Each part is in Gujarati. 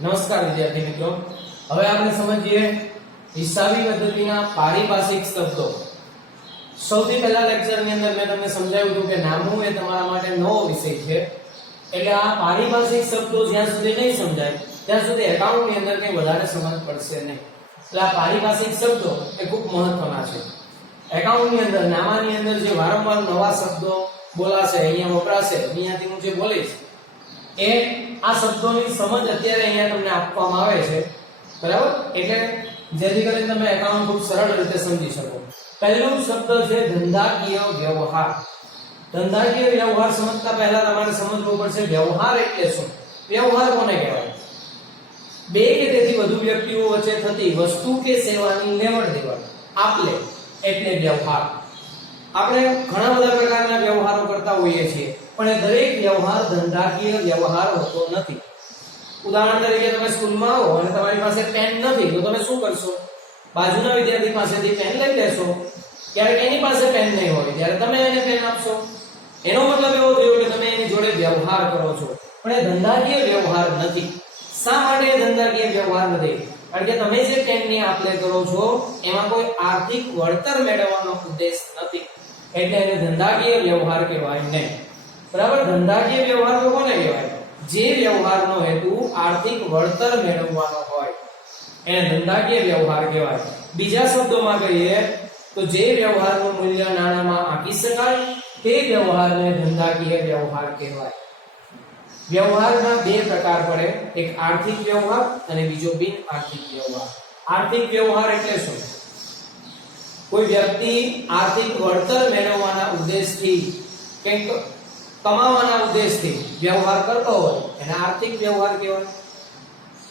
નમસ્કાર વિદ્યાર્થી મિત્રો, હવે આપણે સમજીએ હિસાબી પદ્ધતિના પારિભાષિક શબ્દો. સૌથી પહેલા લેક્ચરની અંદર મેં તમને સમજાવ્યું હતું કે નામું એ તમારા માટે નવો વિષય છે, એટલે આ પારિભાષિક શબ્દો જ્યાં સુધી નહીં સમજાય ત્યાં સુધી એકાઉન્ટની અંદર કંઈ વધારે સમજ પડશે નહીં. એટલે આ પારિભાષિક શબ્દો એ ખૂબ મહત્વના છે. એકાઉન્ટની અંદર નામાની અંદર જે વારંવાર નવા શબ્દો બોલાશે, અહીંયા વપરાશે, અહીંયાથી હું જે બોલીશ એ આ શબ્દોની સમજ અત્યારે અહીંયા તમને આપવામાં આવે છે, બરાબર? એટલે જેથી કરીને તમે એકાઉન્ટ ખૂબ સરળ રીતે સમજી શકો. પહેલું શબ્દ છે ધંધાકીય વ્યવહાર. ધંધાકીય વ્યવહાર સમજતા પહેલા તમારે સમજવું પડશે વ્યવહાર એટલે શું. વ્યવહાર કોને કહેવાય? બે કે તેથી વધુ વ્યક્તિઓ વચ્ચે થતી વસ્તુ કે સેવાની લેવડ દેવડ, આપલે, એટલે વ્યવહાર. આપણે ઘણા બધા પ્રકારના વ્યવહારો કરતા હોઈએ છીએ, પણ એ દરેક વ્યવહાર ધંધાકીય વ્યવહાર હોતો નથી. ઉદાહરણ તરીકે તમે સ્કૂલમાં આવો અને તમારી પાસે પેન નથી તો તમે શું કરશો? બાજુના વિદ્યાર્થી પાસેથી પેન લઈ લેશો. ક્યારેક એની પાસે પેન નહીં હોય ત્યારે તમે એને પેન આપશો. એનો મતલબ એવો થયો કે તમે એની જોડે વ્યવહાર કરો છો, પણ એ ધંધાકીય વ્યવહાર નથી. શા માટે એ ધંધાકીય વ્યવહાર નથી? કારણ કે તમે જે પેનની આપ-લે કરો છો એમાં કોઈ આર્થિક વળતર મેળવવાનો ઉદ્દેશ નથી, એટલે એને ધંધાકીય વ્યવહાર કહેવાય નહીં. બરાબર? ધંધાકીય વ્યવહાર તો કોને કહેવાય? જે વ્યવહારનો હેતુ આર્થિક વળતર મેળવવાનો હોય એને ધંધાકીય વ્યવહાર કહેવાય. બીજા શબ્દોમાં કહીએ તો જે વ્યવહારનું મૂલ્ય નાણામાં આંકી શકાય તે વ્યવહારને ધંધાકીય વ્યવહાર કહેવાય. વ્યવહારના બે પ્રકાર પડે, એક આર્થિક વ્યવહાર અને બીજો બિન આર્થિક વ્યવહાર. આર્થિક વ્યવહાર એટલે શું? કોઈ વ્યક્તિ આર્થિક વળતર મેળવવાના ઉદ્દેશથી કંઈક કમાવાના ઉદ્દેશથી વ્યવહાર કરતો હોય એને આર્થિક વ્યવહાર કહેવાય.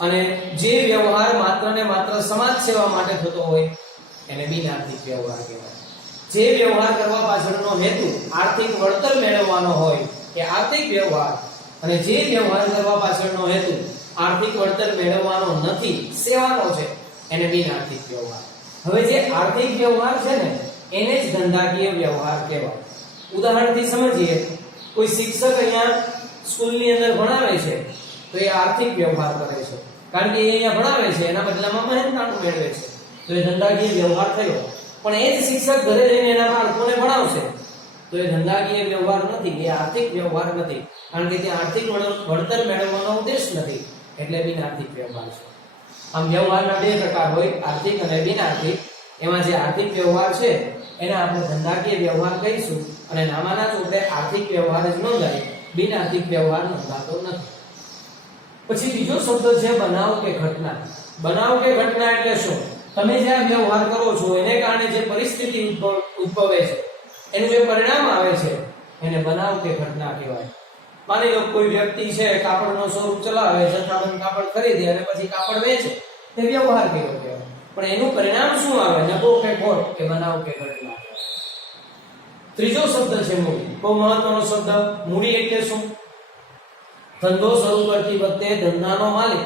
અને જે વ્યવહાર માત્ર ને માત્ર સમાજ સેવા માટે થતો હોય એને બિન આર્થિક વ્યવહાર કહેવાય. જે વ્યવહાર કરવા પાછળનો હેતુ આર્થિક વળતર મેળવવાનો હોય એ આર્થિક વ્યવહાર, અને જે વ્યવહાર કરવા પાછળનો હેતુ આર્થિક વળતર મેળવવાનો નથી, સેવાનો છે, એને બિન આર્થિક વ્યવહાર. હવે જે આર્થિક વ્યવહાર છે ને એને જ ધંધાકીય વ્યવહાર કહેવાય. ઉદાહરણથી સમજીએ, કોઈ શિક્ષક અહીંયા સ્કૂલની અંદર ભણાવે છે તો એ આર્થિક વ્યવહાર કરે છે, કારણ કે એ અહીંયા ભણાવે છે એના બદલામાં મહેનતાણું મેળવે છે, તો એ ધંધાકીય વ્યવહાર થયો. પણ એ જ શિક્ષક ઘરે જઈને એના બાળકોને ભણાવશે તો એ ધંધાકીય વ્યવહાર નથી, એ આર્થિક વ્યવહાર નથી, કારણ કે ત્યાં આર્થિક વળતર મેળવવાનો ઉદ્દેશ નથી, એટલે બિન આર્થિક વ્યવહાર છે. આમ વ્યવહારના બે પ્રકાર હોય, આર્થિક અને બિન આર્થિક. એમાં જે આર્થિક વ્યવહાર છે એને આપણે ધંધાકીય વ્યવહાર કહીશું, અને નામાના ચોપડે આર્થિક વ્યવહાર જ નોંધાય, બિન આર્થિક વ્યવહાર નોંધાતો નથી. પછી બીજો શબ્દ છે બનાવ કે ઘટના. બનાવ કે ઘટના એટલે શું? તમે જે વ્યવહાર કરો છો એને કારણે જે પરિસ્થિતિ ઉદ્ભવે છે, એનું જે પરિણામ આવે છે એને બનાવ કે ઘટના કહેવાય. માની લો કોઈ વ્યક્તિ છે કાપડનો શોરૂમ ચલાવે, જથ્થાબંધ કાપડ ખરીદે અને પછી કાપડ વેચે, તે વ્યવહાર કહેવાય. પણ એનું પરિણામ શું આવે? નફો કે ખોટ, કે બનાવ કે ઘટના. ત્રીજો શબ્દ છે મૂડી. બહુ મહત્વનો શબ્દ. મૂડી એટલે શું? ધંધો શરૂ કરતી વખતે ધંધાનો માલિક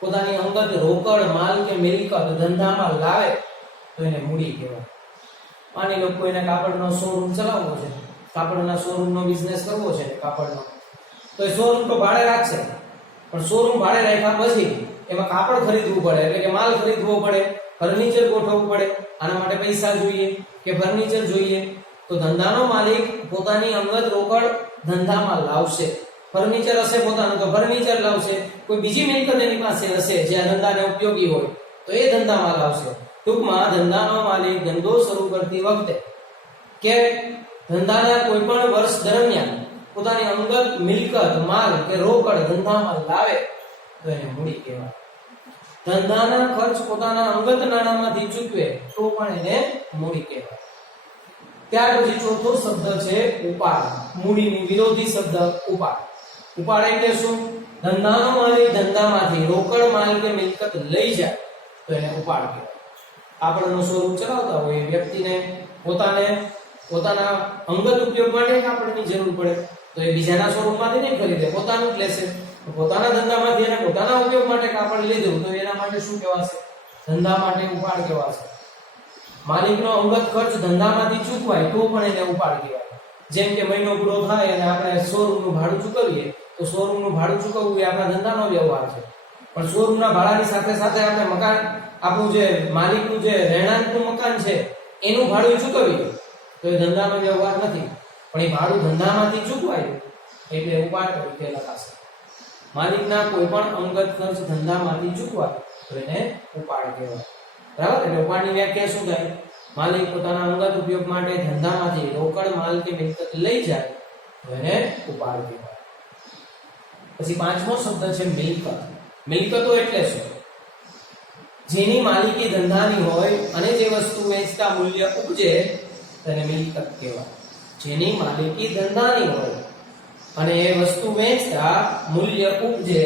પોતાની અંગત રોકડ, માલ કે મિલકત ધંધામાં લાવે તો એને મૂડી કહેવાય. માની લો કોઈને કાપડનો શોરૂમ ચલાવવો છે, કાપડના શોરૂમનો બિઝનેસ કરવો છે કાપડનો, તો એ શોરૂમ તો ભાડે રાખશે, પણ શોરૂમ ભાડે રાખ્યા પછી એમાં કાપડ ખરીદવું પડે, એટલે કે માલ ખરીદવો પડે, ફર્નિચર ગોઠવવું પડે. આના માટે પૈસા જોઈએ કે ફર્નિચર જોઈએ, તો ધંધાનો માલિક પોતાની અંગત રોકડ ધંધામાં લાવશે. ફર્નિચર હશે પોતાનું તો ફર્નિચર લાવશે, કોઈ બીજી મિલકત એની પાસે હશે જે આ ધંધાને ઉપયોગી હોય તો એ ધંધામાં લાવશે. ટૂંકમાં ધંધાનો માલિક ધંધો શરૂ કરતી વખતે કે ધંધાના કોઈ પણ વર્ષ દરમિયાન પોતાની અંગત મિલકત, માલ કે રોકડ ધંધામાં લાવે તો એને મૂડી કહેવાય. ધંધાના ખર્ચ પોતાના અંગત નાણામાંથી ચૂકવે તો પણ એને મૂડી કહેવાય. ત્યાર પછી ચોથો શબ્દ છે ઉપાડ. મૂડીની વિરોધી શબ્દ ઉપાડ. ઉપાડ એટલે શું? ધંધાનો માલિક ધંધામાંથી રોકડ, માલ કે મિલકત લઈ જાય તો એને ઉપાડ કહેવાય. કાપડનો શોરૂમ ચલાવતા હોય વ્યક્તિને પોતાના અંગત ઉપયોગ માટે કાપડની જરૂર પડે તો એ બીજાના શોરૂમમાંથી નહીં ખરીદે, પોતાનું જ લેશે. પોતાના ધંધામાંથી અને પોતાના ઉપયોગ માટે કાપડ લીધું તો એના માટે શું કહેવાશે? ધંધા માટે ઉપાડ કહેવાશે. માલિકનો અંગત ખર્ચ ધંધામાંથી ચૂકવાય તો પણ એને ઉપાડ કહેવાય. જેમ કે મહિનો પૂરો થાય અને આપણે શોરૂમનું ભાડું ચૂકવીએ તો શોરૂમનું ભાડું ચૂકવવું એ આપણા ધંધાનો વ્યવહાર છે. પણ શોરૂમના ભાડાની સાથે સાથે આપણે મકાન આપણું જે માલિકનું જે રહેણાંકનું મકાન છે એનું ભાડું ચૂકવીએ તો એ ધંધાનો વ્યવહાર નથી, પણ એ ભાડું ધંધામાંથી ચૂકવાયું એટલે ઉપાડ તરીકે લખાશે. માલિકના કોઈ પણ અંગત ખર્ચ ધંધામાંથી ચૂકવાય તો એને ઉપાડ કહેવાય. બરાબર? એટલે ઉપાડની વ્યાખ્યા શું થાય? માલિક પોતાના અંગત ઉપયોગ માટે ધંધામાંથી રોકડ માલ કે મિલકત લઈ જાય તો એને ઉપાડ કહેવાય. પછી પાંચમો શબ્દ છે મિલકત. મિલકતો એટલે શું? જેની માલિકી ધંધાની હોય અને જે વસ્તુ વેચતા મૂલ્ય ઉપજે તેને મિલકત કહેવાય. જેની માલિકી ધંધાની હોય અને એ વસ્તુ વેચતા મૂલ્ય ઉપજે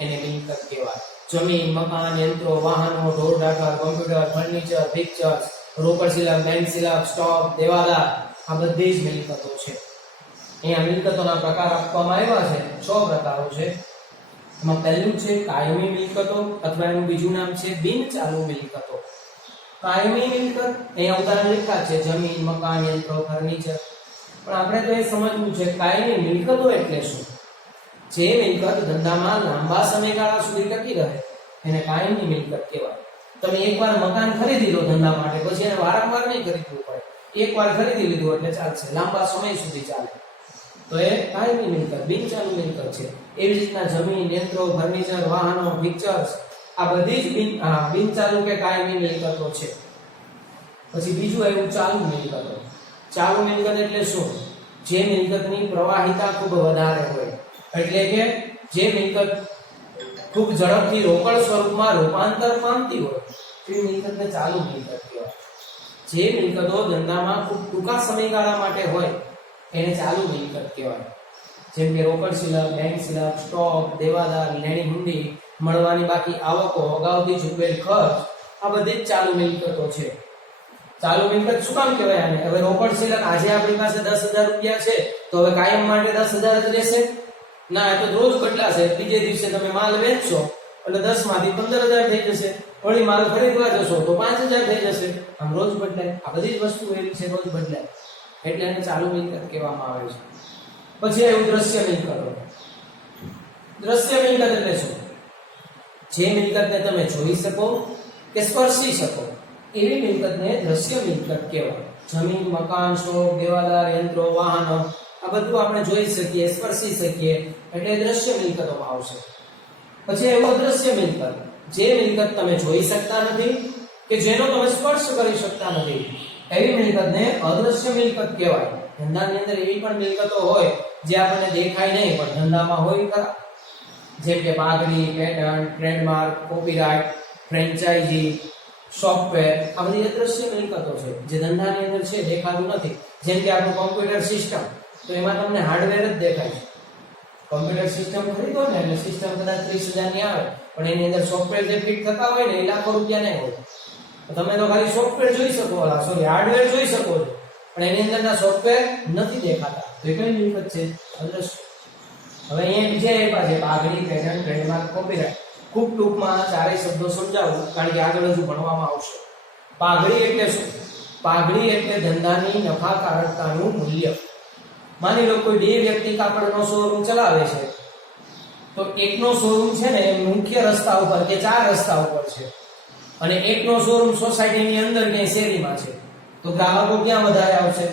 એને મિલકત કહેવાય. જમીન, મકાન, યંત્રો, વાહનો, ઢોર ઢાકર, કોમ્પ્યુટર, ફર્નિચર, પિક્ચર્સ, રોકડ શિલાક, બેંક શિલાક, સ્ટોક, દેવાદાર આ બધી જ મિલકતો છે. અહીંયા મિલકતોના પ્રકાર આપવામાં આવ્યા છે. 6 પ્રકારો છે. એમાં પહેલું છે કાયમી મિલકતો અથવા એનું બીજું નામ છે બિનચાલુ મિલકતો. કાયમી મિલકત અહીંયા ઉદાહરણ લખ્યા છે જમીન, મકાન, યંત્રો, ફર્નિચર. પણ આપણે તો એ સમજવું છે કાયમી મિલકતો એટલે શું? જે મિલકત ધંધામાં લાંબા સમયગાળા સુધી ટકી રહે એને કાયમી મિલકત કહેવાય. તમે એકવાર મકાન ખરીદી લો ધંધા માટે, પછી એને વારંવાર નહીં ખરીદવું પડે. એકવાર ખરીદી લીધું એટલે ચાલશે, લાંબા સમય સુધી ચાલે, તો એ કાયમી મિલકત, બિનચાલુ મિલકત છે. એવી રીતના જમીન, યંત્રો, ફર્નિચર, વાહનો, પિક્ચર્સ આ બધી જ બિનચાલુ કે કાયમી મિલકતો છે. પછી બીજું આવ્યું ચાલુ મિલકતો. ચાલુ મિલકત એટલે શું? જે મિલકતની પ્રવાહિતા ખૂબ વધારે હોય, એટલે કે જે મિલકત ખૂબ ઝડપથી રોકડ સ્વરૂપમાં રૂપાંતર પામતી હોય તે મિલકતને ચાલુ મિલકત કહેવાય. જે મિલકતો ધંધામાં ખૂબ ટૂંકા સમયગાળા માટે હોય એને ચાલુ મિલકત કહેવાય. જેમ કે રોકડ શિલાક, બેંક શિલાક, સ્ટોક, દેવાદાર, લેણી હુંડી, મળવાની બાકી આવકો, અગાઉથી ચૂકવેલ ખર્ચ આ બધી જ ચાલુ મિલકતો છે. ચાલુ મિલકત શું કામ કહેવાય આને? હવે રોકડ શિલાક આજે આપણી પાસે 10,000 રૂપિયા છે તો હવે કાયમ માટે 10,000 જ રહેશે? ના, એ તો રોજ બદલાશે. બીજે દિવસે તમે માલ વેચશો એટલે 10 માંથી 15,000 થઈ જશે. વળી માલ ખરીદવા જશો તો 5,000 થઈ જશે. આમ રોજ બદલાય. આ બધી જ વસ્તુ એવી છે રોજ બદલાય, એટલે એને ચાલુ મિલકત કહેવામાં આવે છે. પછી આવ્યું દ્રશ્ય મિલકતો. દ્રશ્ય મિલકત એટલે શું? જે મિલકતને તમે જોઈ શકો કે સ્પર્શી શકો એવી મિલકતને દ્રશ્ય મિલકત કહેવાય. જમીન, મકાન, સ્ટોક, દેવાદાર, યંત્રો, વાહનો આ બધું આપણે જોઈ શકીએ, સ્પર્શી શકીએ એટલે દ્રશ્ય મિલકતોમાં આવશે. પછી એવું દ્રશ્ય મિલકત, જે મિલકત તમે જોઈ શકતા નથી કે જેનો તમે સ્પર્શ કરી શકતા નથી એવી મિલકતને અદ્રશ્ય મિલકત કહેવાય. ધંધાની અંદર એવી પણ મિલકતો હોય જે આપણને દેખાય નહીં પણ ધંધામાં હોય ખરા. જેમ કે પાઘડી, patent, trademark, copyright, franchise, software આ બધી અદ્રશ્ય મિલકતો છે જે ધંધાની અંદર છે, દેખાતું નથી. જેમ કે આપણું કોમ્પ્યુટર સિસ્ટમ, તો એમાં તમને હાર્ડવેર જ દેખાય છે. કોમ્પ્યુટર સિસ્ટમ ખરીદો ને એટલે સિસ્ટમ કદાચ 30,000 ની આવે પણ એની અંદર સોફ્ટવેર જે ફિટ થતા હોય ને એ લાખો રૂપિયા નહીં હોય. તમે તો ખાલી સોફ્ટવેર જોઈ શકો, હાર્ડવેર જોઈ શકો છો પણ એની અંદરના સોફ્ટવેર નથી દેખાતા. તો એ કઈ મિલકત છે? અદ્રશ્ય. હવે અહીંયા બીજા આપ્યા છે પાઘડી, પેટન્ટ, ટ્રેડમાર્ક, કોપીરાઇટ. ખૂબ ટૂંકમાં ચારેય શબ્દો સમજાવું કારણ કે આગળ હજુ ભણવામાં આવશે. પાઘડી એટલે શું? પાઘડી એટલે ધંધાની નફાકારકતાનું મૂલ્ય. માની લો કોઈ 2 વ્યક્તિ કાપડનો શોરૂમ ચલાવે છે તો એકનો શોરૂમ છે ને મુખ્ય રસ્તા ઉપર કે 4 રસ્તા ઉપર છે અને એકનો શોરૂમ સોસાયટીની અંદર કે શેરીમાં છે, તો ગ્રાહકો ક્યાં વધારે આવશે?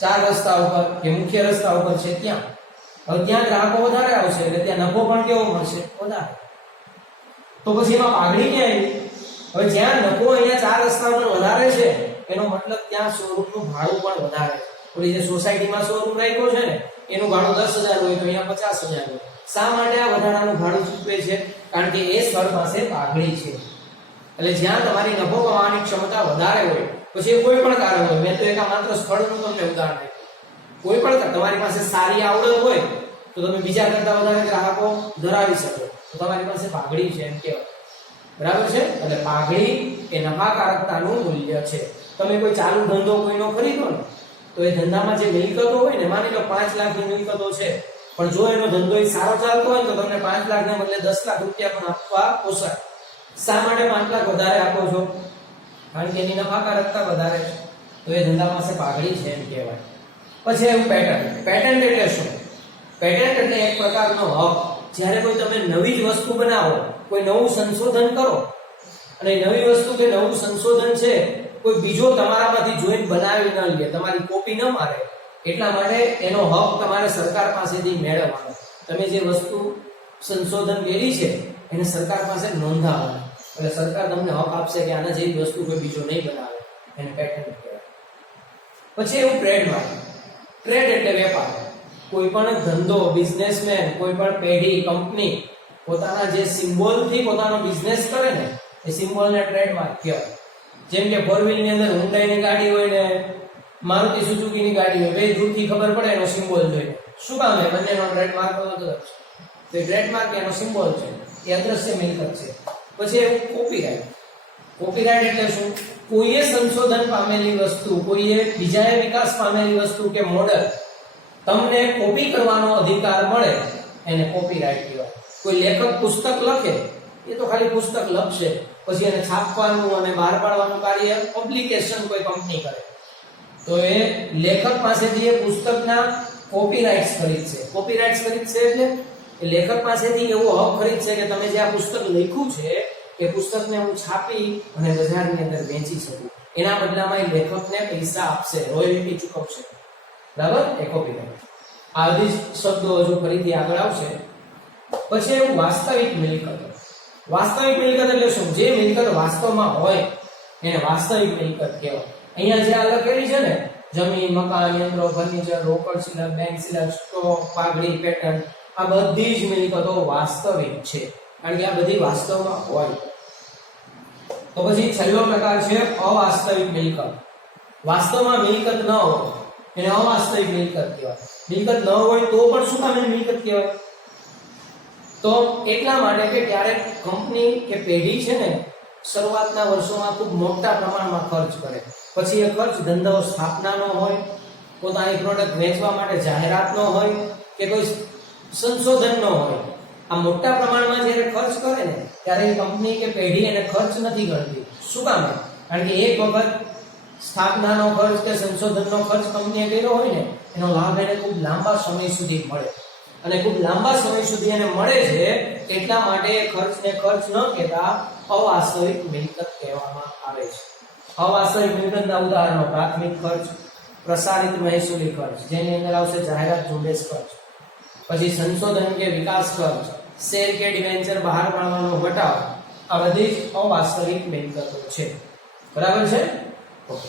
4 રસ્તા ઉપર કે મુખ્ય રસ્તા ઉપર છે ત્યાં. હવે ત્યાં ગ્રાહકો વધારે આવશે એટલે ત્યાં નફો પણ કેવો મળશે? વધારે. તો પછી એમાં પાઘડી ક્યાં આવી? હવે જ્યાં નફો અહીંયા 4 રસ્તા પર વધારે છે એનો મતલબ ત્યાં શોરૂમનું ભાડું પણ વધારે છે. ઓલી જે સોસાયટીમાં શોરૂમ રાખ્યો છે ને એનું ભાડું 10,000 હોય તો અહીંયા 50,000 હોય. શા માટે આ વધારાનું ભાડું ચૂકવે છે? કારણ કે એ સ્થળ પાસે પાઘડી છે. એટલે જ્યાં તમારી નફો કમાવાની ક્ષમતા વધારે હોય, પછી એ કોઈ પણ કારણ હોય, મેં તો એક માત્ર સ્થળનું તમને ઉદાહરણ આપ્યું, કોઈ પણ તમારી પાસે સારી આવડત હોય તો તમે બીજા કરતા વધારે ગ્રાહકો ધરાવી શકો તો તમારી પાસે પાઘડી છે એમ કહેવાય. બરાબર છે? એટલે પાઘડી એ નફાકારકતાનું મૂલ્ય છે. તમે કોઈ ચાલુ ધંધો કોઈનો ખરીદો ને તો એ ધંધામાં જે મિલકતો હોય ને, માની લો 5 લાખની મિલકતો છે પણ જો એનો ધંધો સારો ચાલતો હોય તો તમને 5 લાખને બદલે 10 લાખ રૂપિયા પણ આપવા પોસાય. શા માટે 5 લાખ વધારે આપો છો? કારણ કે એની નફાકારકતા વધારે છે. તો એ ધંધા પાસે પાઘડી છે એમ કહેવાય. પછી એવું પેટન્ટ. પેટન્ટ એટલે શું? પેટન્ટ એટલે એક પ્રકારનો હક જ્યારે કોઈ તમે નવી જ વસ્તુ બનાવો, કોઈ નવું સંશોધન કરો, અને નવી વસ્તુ કે નવું સંશોધન છે કોઈ બીજો તમારામાંથી જોઈને બનાવી ન લે, તમારી કોપી ન મારે, એટલા માટે એનો હક તમારે સરકાર પાસેથી મેળવવાનો. તમે જે વસ્તુ સંશોધન કરી છે એને સરકાર પાસે નોંધાવવાની, એટલે સરકાર તમને હક આપશે કે આના જેવી વસ્તુ કોઈ બીજો નહીં બનાવે, એને પેટન્ટ કહેવાય. પછી એવું ટ્રેડમાર્ક. ટ્રેડ એટલે વેપાર. કોઈ પણ ધંધો, બિઝનેસમેન, કોઈ પણ પેઢી, કંપની પોતાના જે સિમ્બોલથી પોતાનો બિઝનેસ કરે ને એ સિમ્બોલને ટ્રેડમાર્ક કહેવાય. જેમ કે ફોર વ્હીલ ની અંદર હુન્ડાઈની ગાડી હોય ને મારુતિ સુઝુકીની ગાડી હોય, બે દૂરથી ખબર પડે એનો સિમ્બોલ જોઈને. શું કામ છે? બંનેનો ટ્રેડમાર્ક અલગ અલગ છે. તો એ ટ્રેડમાર્ક એનો સિમ્બોલ છે, એ અદ્રશ્ય મિલકત છે. પછી કોપીરાઇટ. કોપીરાઇટ એટલે શું? કોઈએ સંશોધન પામેલી વસ્તુ, કોઈએ બીજાએ વિકાસ પામેલી વસ્તુ કે મોડેલ તમને કોપી કરવાનો અધિકાર મળે એને કોપીરાઇટ કહેવાય. કોઈ લેખક પુસ્તક લખે, એ તો ખાલી પુસ્તક લખશે, પછી એને છાપવાનું અને બહાર પાડવાનું કાર્ય પબ્લિકેશન કોઈ કંપની કરે, તો એ લેખક પાસેથી એ પુસ્તકના કોપીરાઇટ્સ ખરીદશે. કોપીરાઇટ્સ ખરીદશે એટલે એ લેખક પાસેથી એવો હક ખરીદશે કે તમે જે આ પુસ્તક લખ્યું છે એ પુસ્તકને હું છાપી અને બજારની અંદર વેચી શકું. એના બદલામાં એ લેખકને પૈસા આપશે, રોયલ્ટી ચૂકવશે. બરાબર? એ કોપીરાઇટ. આ બધી શબ્દો હજુ ફરીથી આગળ આવશે. પછી વાસ્તવિક મિલકત. વાસ્તવિક મિલકત એટલે શું? જે મિલકત વાસ્તવમાં હોય એને વાસ્તવિક મિલકત કહેવાય. અહીંયા જે આ લખેલી છે ને, જમીન, મકાન, યંત્રો, ફર્નિચર, રોકડ શિલક, બેંક શિલક, સ્ટોક, પાઘડી, પેટર્ન, આ બધી જ મિલકતો વાસ્તવિક છે, કારણ કે આ બધી વાસ્તવમાં હોય. તો પછી છેલ્લો પ્રકાર છે અવાસ્તવિક મિલકત. વાસ્તવમાં મિલકત ન હોય એને અવાસ્તવિક મિલકત કહેવાય. મિલકત ન હોય તો પણ શું કામ એને મિલકત કહેવાય? તો એટલા માટે કે ક્યારેક કંપની કે પેઢી છે ને શરૂઆતના વર્ષોમાં ખૂબ મોટા પ્રમાણમાં ખર્ચ કરે, પછી એ ખર્ચ ધંધો સ્થાપનાનો હોય, પોતાની પ્રોડક્ટ વેચવા માટે જાહેરાતનો હોય કે કોઈ સંશોધનનો હોય. આ મોટા પ્રમાણમાં જ્યારે ખર્ચ કરે ને ત્યારે એ કંપની કે પેઢી એને ખર્ચ નથી ગણતી. શું કામ? કારણ કે એક વખત સ્થાપનાનો ખર્ચ કે સંશોધનનો ખર્ચ કંપનીએ કર્યો હોય ને એનો લાભ એને ખૂબ લાંબા સમય સુધી મળે, અને ખૂબ લાંબા સમય સુધી એને મળે છે. એટલા માટે ખર્ચને ખર્ચ ન કહેતા અવાસ્તવિક મિલકત કહેવામાં આવે છે. અવાસ્તવિક મિલકતના ઉદાહરણો: પ્રાથમિક ખર્ચ, પ્રસારિત મહેસૂલી ખર્ચ જેની અંદર આવશે જાહેરાત ઝુંબેશ ખર્ચ, પછી સંશોધન કે વિકાસ ખર્ચ, શેર કે ડિવેન્ચર બહાર પાડવાનો વટાવ. આ બધી જ અવાસ્તવિક મિલકતો છે. બરાબર છે? ઓકે.